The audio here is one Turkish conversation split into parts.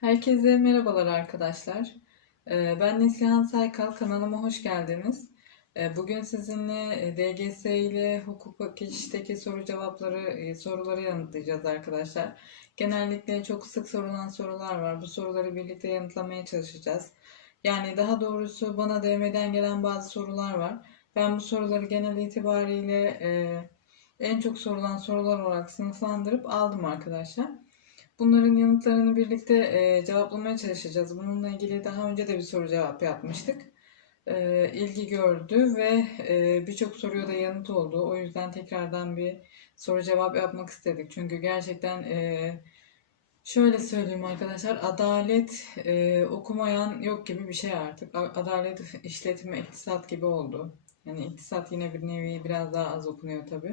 Herkese merhabalar arkadaşlar. Ee, Ben Neslihan Saykal, kanalıma hoş geldiniz. Ee, Bugün sizinle e, DGS ile hukuk geçişteki soru cevapları, e, soruları yanıtlayacağız arkadaşlar. Genellikle çok sık sorulan sorular var. Bu soruları birlikte yanıtlamaya çalışacağız. Yani daha doğrusu bana DM'den gelen bazı sorular var. Ben bu soruları genel itibariyle e, en çok sorulan sorular olarak sınıflandırıp aldım arkadaşlar. Bunların yanıtlarını birlikte e, cevaplamaya çalışacağız. Bununla ilgili daha önce de bir soru cevap yapmıştık. E, ilgi gördü ve e, birçok soruya da yanıt oldu. O yüzden tekrardan bir soru cevap yapmak istedik. Çünkü gerçekten e, şöyle söyleyeyim arkadaşlar, adalet e, okumayan yok gibi bir şey artık. Adalet işletme, iktisat gibi oldu. Yani iktisat yine bir nevi biraz daha az okunuyor tabii.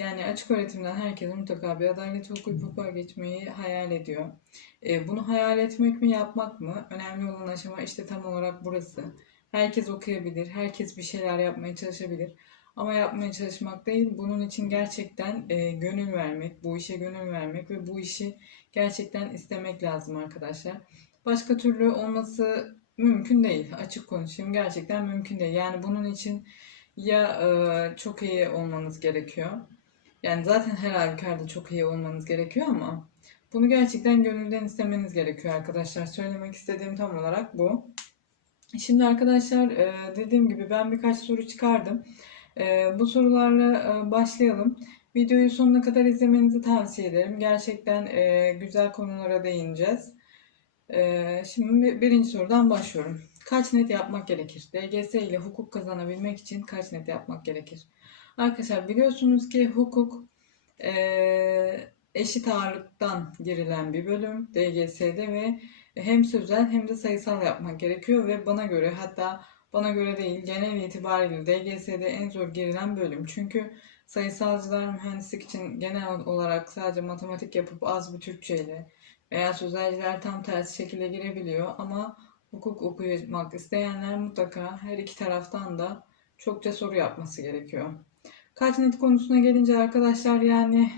Yani açık öğretimden herkes mutlaka bir adalet okuyup hukuka geçmeyi hayal ediyor. E, bunu hayal etmek mi yapmak mı? Önemli olan aşama işte tam olarak burası. Herkes okuyabilir, herkes bir şeyler yapmaya çalışabilir. Ama yapmaya çalışmak değil, bunun için gerçekten e, gönül vermek, bu işe gönül vermek ve bu işi gerçekten istemek lazım arkadaşlar. Başka türlü olması mümkün değil. Açık konuşayım, gerçekten mümkün değil. Yani bunun için ya e, çok iyi olmanız gerekiyor. Yani zaten her halükarda çok iyi olmanız gerekiyor ama bunu gerçekten gönülden istemeniz gerekiyor arkadaşlar. Söylemek istediğim tam olarak bu. Şimdi arkadaşlar e, dediğim gibi ben birkaç soru çıkardım. E, Bu sorularla e, başlayalım. Videoyu sonuna kadar izlemenizi tavsiye ederim. Gerçekten güzel konulara değineceğiz. Şimdi bir- birinci sorudan başlıyorum. Kaç net yapmak gerekir? DGS ile hukuk kazanabilmek için kaç net yapmak gerekir? Arkadaşlar biliyorsunuz ki hukuk eee, eşit ağırlıktan girilen bir bölüm DGS'de ve hem sözel hem de sayısal yapmak gerekiyor ve bana göre hatta bana göre değil genel itibariyle DGS'de en zor girilen bölüm. Çünkü sayısalcılar mühendislik için genel olarak sadece matematik yapıp az bir Türkçeyle veya sözelciler tam tersi şekilde girebiliyor ama hukuk okumak isteyenler mutlaka her iki taraftan da çokça soru yapması gerekiyor. Kaç net konusuna gelince arkadaşlar yani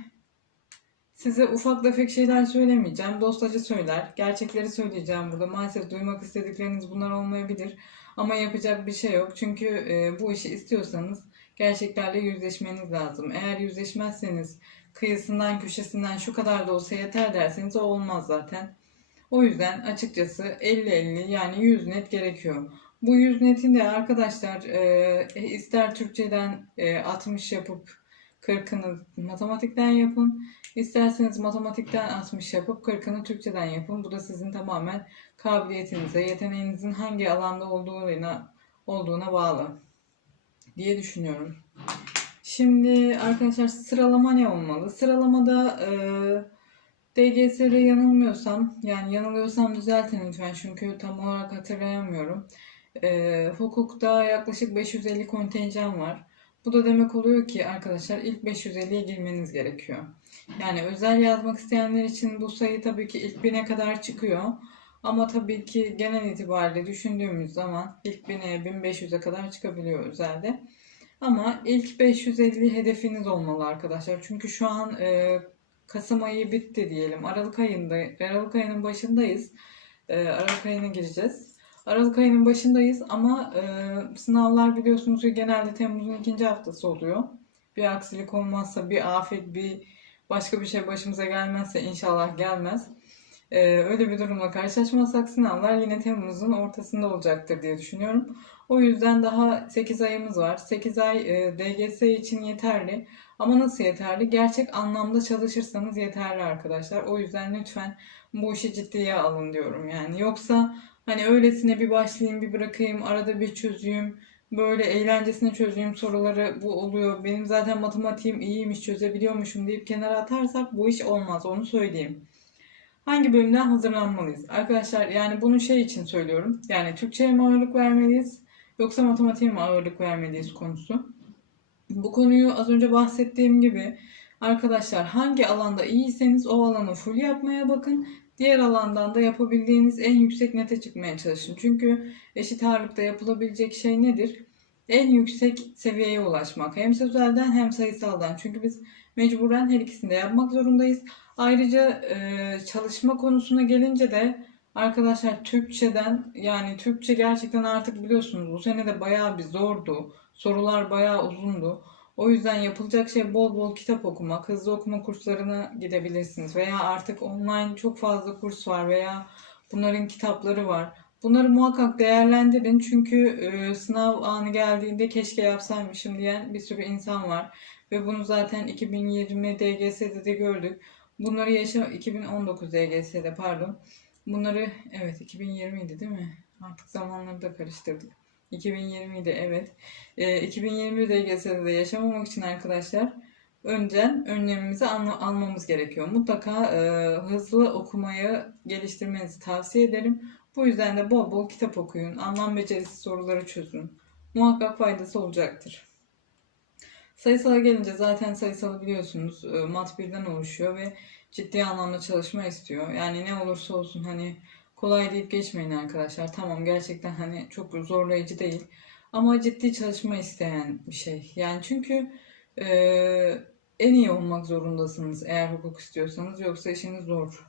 size ufak tefek şeyler söylemeyeceğim. Dostacı söyler. Gerçekleri söyleyeceğim burada. Maalesef duymak istedikleriniz bunlar olmayabilir. Ama yapacak bir şey yok. Çünkü e, bu işi istiyorsanız gerçeklerle yüzleşmeniz lazım. Eğer yüzleşmezseniz kıyısından köşesinden şu kadar da olsa yeter derseniz o olmaz zaten. O yüzden açıkçası 50-50 yani 100 net gerekiyor. Bu 100 netin de arkadaşlar e, ister Türkçeden e, 60 yapıp 40'ını matematikten yapın. İsterseniz matematikten 60 yapıp 40'ını Türkçeden yapın. Bu da sizin tamamen kabiliyetinize, yeteneğinizin hangi alanda olduğuna, olduğuna bağlı diye düşünüyorum. Şimdi arkadaşlar sıralama ne olmalı? Sıralamada e, DGS'de yanılmıyorsam, yani yanılıyorsam düzeltin lütfen çünkü tam olarak hatırlayamıyorum. E, hukukta yaklaşık 550 kontenjan var. Bu da demek oluyor ki arkadaşlar ilk 550'ye girmeniz gerekiyor. Yani özel yazmak isteyenler için bu sayı tabii ki ilk 1000'e kadar çıkıyor. Ama tabii ki genel itibariyle düşündüğümüz zaman ilk 1000'e 1500'e kadar çıkabiliyor özelde. Ama ilk 550 hedefiniz olmalı arkadaşlar. Çünkü şu an e, Kasım ayı bitti diyelim. Aralık ayında, Aralık ayının başındayız. E, Aralık ayına gireceğiz. Aralık ayının başındayız ama e, sınavlar biliyorsunuz ki genelde Temmuz'un ikinci haftası oluyor. Bir aksilik olmazsa, bir afet, bir başka bir şey başımıza gelmezse inşallah gelmez. E, öyle bir durumla karşılaşmazsak sınavlar yine Temmuz'un ortasında olacaktır diye düşünüyorum. O yüzden daha 8 ayımız var. 8 ay e, DGS için yeterli. Ama nasıl yeterli? Gerçek anlamda çalışırsanız yeterli arkadaşlar. O yüzden lütfen bu işi ciddiye alın diyorum yani. Yoksa hani öylesine bir başlayayım bir bırakayım arada bir çözeyim. Böyle eğlencesine çözeyim soruları bu oluyor. Benim zaten matematiğim iyiymiş çözebiliyormuşum deyip kenara atarsak bu iş olmaz onu söyleyeyim. Hangi bölümden hazırlanmalıyız? Arkadaşlar yani bunu şey için söylüyorum. Yani Türkçe'ye mi ağırlık vermeliyiz yoksa matematiğe mi ağırlık vermeliyiz konusu. Bu konuyu az önce bahsettiğim gibi arkadaşlar hangi alanda iyiyseniz o alanı full yapmaya bakın. Diğer alandan da yapabildiğiniz en yüksek nete çıkmaya çalışın. Çünkü eşit ağırlıkta yapılabilecek şey nedir? En yüksek seviyeye ulaşmak. Hem sözelden hem sayısaldan. Çünkü biz Mecburen her ikisini de yapmak zorundayız. Ayrıca e, çalışma konusuna gelince de arkadaşlar Türkçeden yani Türkçe gerçekten artık biliyorsunuz bu sene de bayağı bir zordu. Sorular bayağı uzundu. O yüzden yapılacak şey bol bol kitap okumak, hızlı okuma kurslarına gidebilirsiniz. Veya artık online çok fazla kurs var veya bunların kitapları var. Bunları muhakkak değerlendirin çünkü e, sınav anı geldiğinde keşke yapsaymışım diyen bir sürü insan var. Ve bunu zaten 2020 DGS'de de gördük. Bunları yaşa 2019 DGS'de pardon. Bunları evet 2020 idi değil mi? Artık zamanları da karıştırdık. 2020'de evet. E, 2021 DGS'de de yaşamamak için arkadaşlar önceden önlemimizi alma- almamız gerekiyor. Mutlaka e, hızlı okumayı geliştirmenizi tavsiye ederim. Bu yüzden de bol bol kitap okuyun. Anlam becerisi soruları çözün. Muhakkak faydası olacaktır. Sayısala gelince zaten sayısalı biliyorsunuz e, mat birden oluşuyor ve ciddi anlamda çalışma istiyor. Yani ne olursa olsun hani kolay deyip geçmeyin arkadaşlar. Tamam gerçekten hani çok zorlayıcı değil. Ama ciddi çalışma isteyen bir şey. Yani çünkü e, en iyi olmak zorundasınız eğer hukuk istiyorsanız yoksa işiniz zor.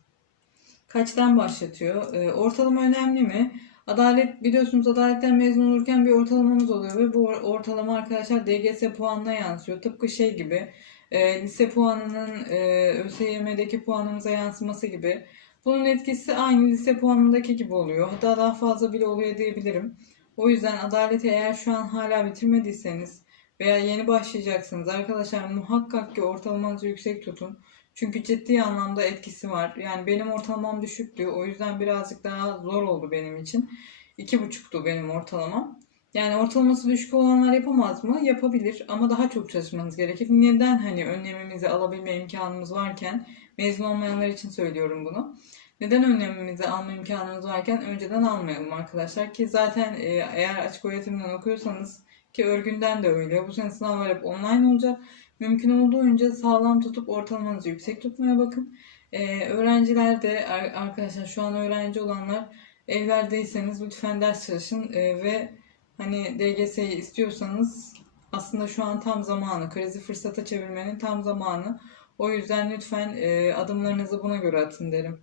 Kaçtan başlatıyor? E, ortalama önemli mi? Adalet biliyorsunuz adaletten mezun olurken bir ortalamamız oluyor ve bu or- ortalama arkadaşlar DGS puanına yansıyor. Tıpkı şey gibi e, lise puanının e, ÖSYM'deki puanımıza yansıması gibi. Bunun etkisi aynı lise puanındaki gibi oluyor. Hatta daha fazla bile oluyor diyebilirim. O yüzden adaleti eğer şu an hala bitirmediyseniz veya yeni başlayacaksınız arkadaşlar muhakkak ki ortalamanızı yüksek tutun. Çünkü ciddi anlamda etkisi var. Yani benim ortalamam düşüktü. O yüzden birazcık daha zor oldu benim için. İki buçuktu benim ortalamam. Yani ortalaması düşük olanlar yapamaz mı? Yapabilir ama daha çok çalışmanız gerekir. Neden hani önlemimizi alabilme imkanımız varken mezun olmayanlar için söylüyorum bunu. Neden önlemimizi alma imkanımız varken önceden almayalım arkadaşlar ki zaten e, eğer açık öğretimden okuyorsanız ki örgünden de öyle. Bu sene sınavlar hep online olacak. Mümkün olduğunca sağlam tutup ortalamanızı yüksek tutmaya bakın. Ee, öğrenciler de ar- arkadaşlar şu an öğrenci olanlar evlerdeyseniz lütfen ders çalışın Ee, ve hani DGS'yi istiyorsanız aslında şu an tam zamanı. Krizi fırsata çevirmenin tam zamanı. O yüzden lütfen e, adımlarınızı buna göre atın derim.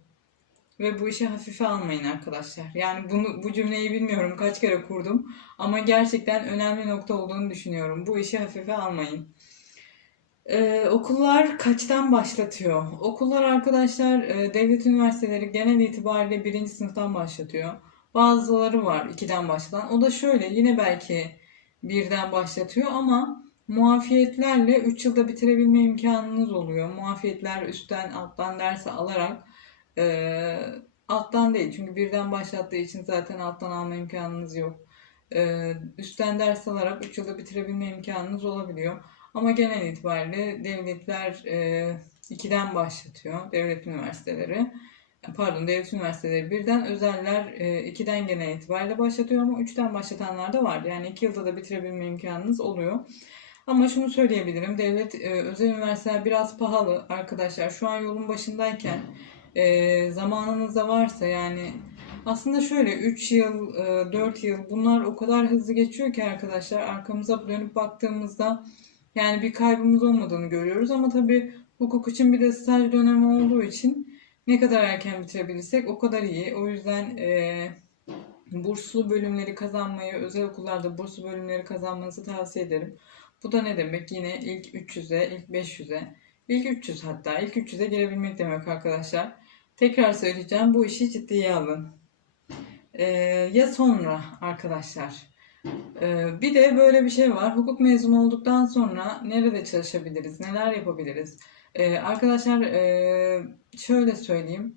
Ve bu işi hafife almayın arkadaşlar. Yani bunu bu cümleyi bilmiyorum kaç kere kurdum ama gerçekten önemli nokta olduğunu düşünüyorum. Bu işi hafife almayın. Ee, okullar kaçtan başlatıyor? Okullar arkadaşlar e, devlet üniversiteleri genel itibariyle birinci sınıftan başlatıyor. Bazıları var ikiden başlatan. O da şöyle yine belki birden başlatıyor ama muafiyetlerle 3 yılda bitirebilme imkanınız oluyor. Muafiyetler üstten alttan ders alarak e, alttan değil çünkü birden başlattığı için zaten alttan alma imkanınız yok. E, üstten ders alarak 3 yılda bitirebilme imkanınız olabiliyor. Ama genel itibariyle devletler e, ikiden başlatıyor. Devlet üniversiteleri. Pardon devlet üniversiteleri birden, özeller e, ikiden genel itibariyle başlatıyor ama üçten başlatanlar da var. Yani iki yılda da bitirebilme imkanınız oluyor. Ama şunu söyleyebilirim. Devlet e, özel üniversiteler biraz pahalı arkadaşlar. Şu an yolun başındayken e, zamanınız da varsa yani aslında şöyle 3 yıl, e, 4 yıl bunlar o kadar hızlı geçiyor ki arkadaşlar arkamıza dönüp baktığımızda yani bir kaybımız olmadığını görüyoruz ama tabii hukuk için bir de staj dönemi olduğu için ne kadar erken bitirebilirsek o kadar iyi. O yüzden e, burslu bölümleri kazanmayı, özel okullarda burslu bölümleri kazanmanızı tavsiye ederim. Bu da ne demek? Yine ilk 300'e, ilk 500'e, ilk 300 hatta ilk 300'e girebilmek demek arkadaşlar. Tekrar söyleyeceğim bu işi ciddiye alın. E, ya sonra arkadaşlar. Ee, bir de böyle bir şey var. Hukuk mezunu olduktan sonra nerede çalışabiliriz? Neler yapabiliriz? Ee, arkadaşlar e, şöyle söyleyeyim.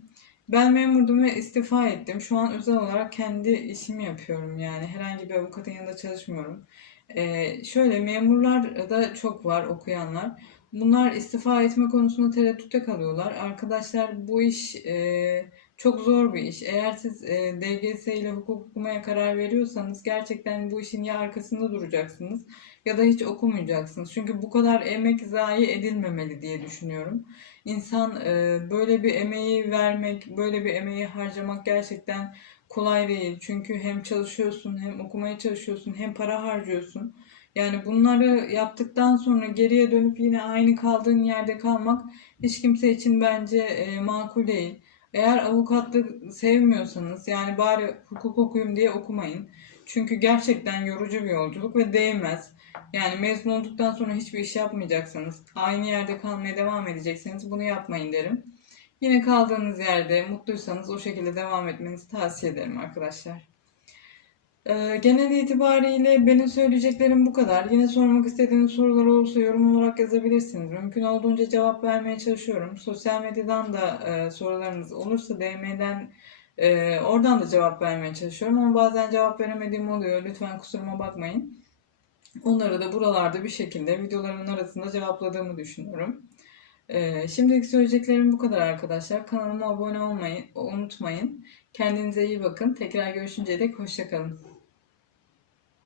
Ben memurdum ve istifa ettim. Şu an özel olarak kendi işimi yapıyorum yani. Herhangi bir avukatın yanında çalışmıyorum. Ee, şöyle memurlar da çok var okuyanlar. Bunlar istifa etme konusunda tereddütte kalıyorlar. Arkadaşlar bu iş e, çok zor bir iş. Eğer siz e, DGS ile hukuk okumaya karar veriyorsanız gerçekten bu işin ya arkasında duracaksınız ya da hiç okumayacaksınız. Çünkü bu kadar emek zayi edilmemeli diye düşünüyorum. İnsan e, böyle bir emeği vermek, böyle bir emeği harcamak gerçekten kolay değil. Çünkü hem çalışıyorsun, hem okumaya çalışıyorsun, hem para harcıyorsun. Yani bunları yaptıktan sonra geriye dönüp yine aynı kaldığın yerde kalmak hiç kimse için bence e, makul değil. Eğer avukatlık sevmiyorsanız yani bari hukuk okuyayım diye okumayın. Çünkü gerçekten yorucu bir yolculuk ve değmez. Yani mezun olduktan sonra hiçbir iş yapmayacaksanız, aynı yerde kalmaya devam edecekseniz bunu yapmayın derim. Yine kaldığınız yerde mutluysanız o şekilde devam etmenizi tavsiye ederim arkadaşlar. Ee, genel itibariyle benim söyleyeceklerim bu kadar. Yine sormak istediğiniz sorular olursa yorum olarak yazabilirsiniz. Mümkün olduğunca cevap vermeye çalışıyorum. Sosyal medyadan da e, sorularınız olursa DM'den e, oradan da cevap vermeye çalışıyorum. Ama bazen cevap veremediğim oluyor. Lütfen kusuruma bakmayın. Onları da buralarda bir şekilde videolarımın arasında cevapladığımı düşünüyorum. Ee, şimdilik söyleyeceklerim bu kadar arkadaşlar. Kanalıma abone olmayı unutmayın. Kendinize iyi bakın. Tekrar görüşünceye dek hoşçakalın.